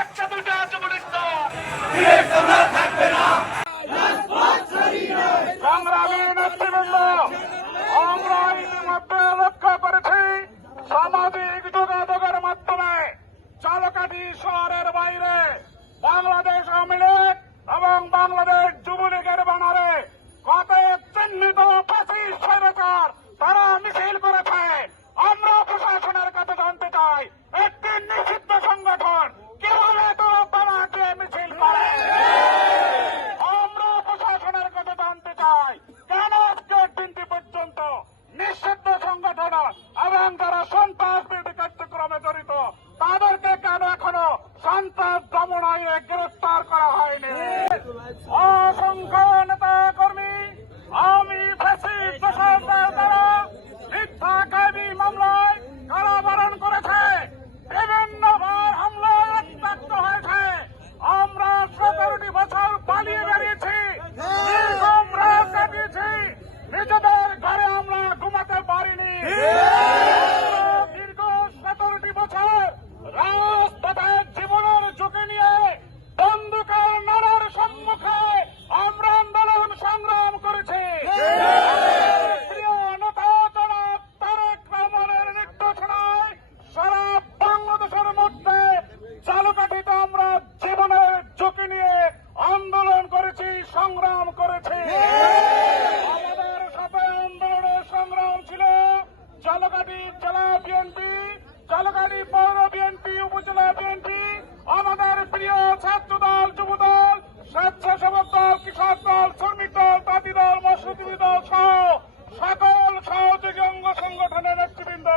একটা দুটা যুবলীগ দল সংগ্রামী নেতৃবৃন্দ, আমরা ইতিমধ্যে লক্ষ্য করেছি সামাজিক যোগাযোগের মাধ্যমে ঝালকাঠি শহরের বাইরে বাংলাদেশ আওয়ামী লীগ এবং বাংলাদেশ যুবলীগের ব্যানারে কতক চিহ্নিত ফ্যাসিস্ট স্বৈরাচার তারা মিছিল করেছে। আমরা প্রশাসনের কাছে জানতে চাই, একটি নিষিদ্ধ সংগঠন কিভাবে তারা তারা দিয়ে মিছিল করে। আমরা প্রশাসনের কাছে জানতে চাই, কেন আজকের দিনটি পর্যন্ত নিষিদ্ধ সংগঠন এবং যারা সন্ত্রাস বিরোধী কার্যক্রমে জড়িত তাদেরকে কেন এখনো সন্ত্রাস দমন আইনে গ্রেফতার করা হয়নি। অসংখ্য নেতা কর্মী আমি ফ্যাসিস্ট সরকার দ্বারা মিথ্যা কায়েমি মামলায় কারাবরণ করেছে, বিভিন্নবার হামলায় রক্তাক্ত হয়েছে। আমরা 17টি বছর পালিয়ে বেরিয়েছি, নির্মম রাত কাটিয়েছি, নিজেদের ঘরে আমরা ঘুমাতে পারিনি। দীর্ঘ 17টি বছর রাজপথের জীবনের ঝুঁকি নিয়ে বন্দুকের নাড়ার সম্মুখে আমরা আন্দোলন সংগ্রাম করেছি। প্রিয় নেতা জনাব তারেক রহমানের নির্দেশনায় সারা বাংলাদেশের মধ্যে ঝালকাঠিতে আমরা জীবনের ঝুঁকি নিয়ে আন্দোলন করেছি, সংগ্রাম করেছি। আমাদের সাথে আন্দোলনের সংগ্রাম ছিল ঝালকাঠি জেলা বিএনপি, ঝালকাঠি পৌর বিএনপি, উপজেলা বিএনপি, আমাদের প্রিয় ছাত্রদল, যুবদল, স্বেচ্ছাসেবক দল, কৃষক দল, শ্রমিক দল, তাঁতি দল, মৎস্যজীবী দল সহ সকল সহযোগী অঙ্গ সংগঠনের নেতৃবৃন্দ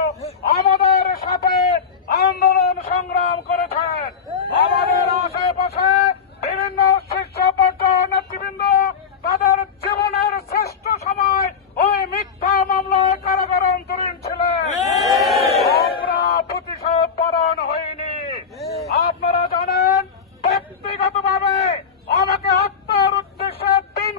আমাদের সাথে আন্দোলন সংগ্রাম করেছেন। আমাদের আশেপাশে বিভিন্ন শীর্ষ পর্যায়ের নেতৃবৃন্দ তাদের জীবনের শ্রেষ্ঠ সময় ওই মিথ্যা মামলায় কারাগারে অন্তরীণ ছিলেন। আমরা প্রতিশোধ পরায়ণ হইনি। আপনারা জানেন, ব্যক্তিগতভাবে আমাকে হত্যার উদ্দেশ্যে 3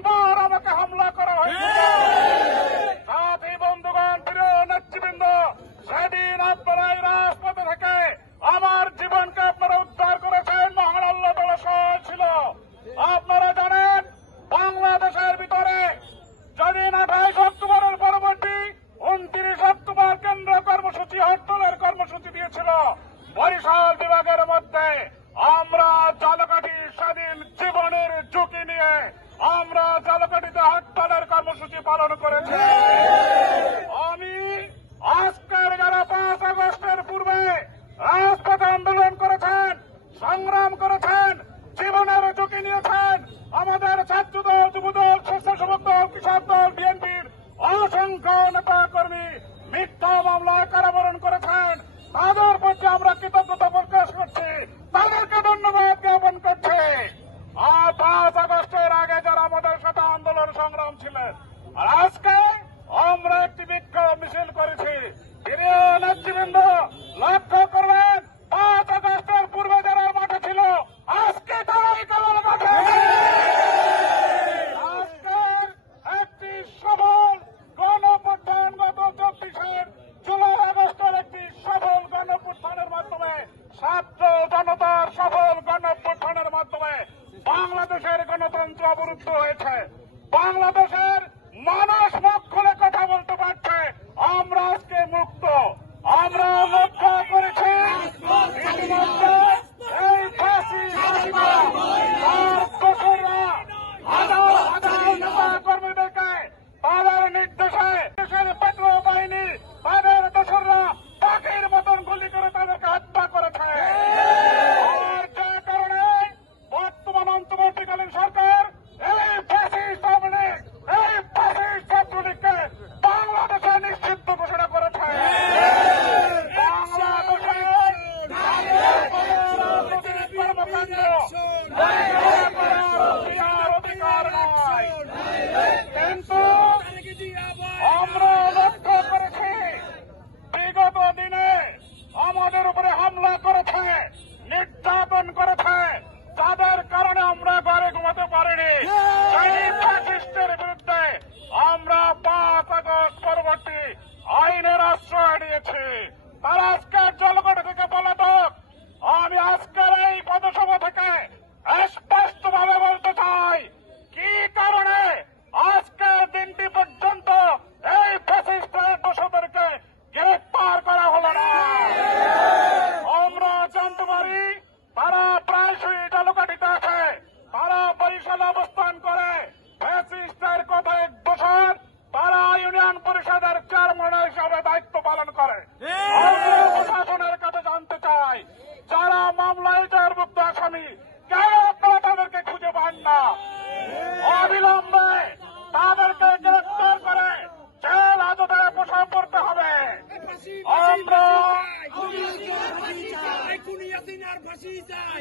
হাসিনার ফাঁসি চাই।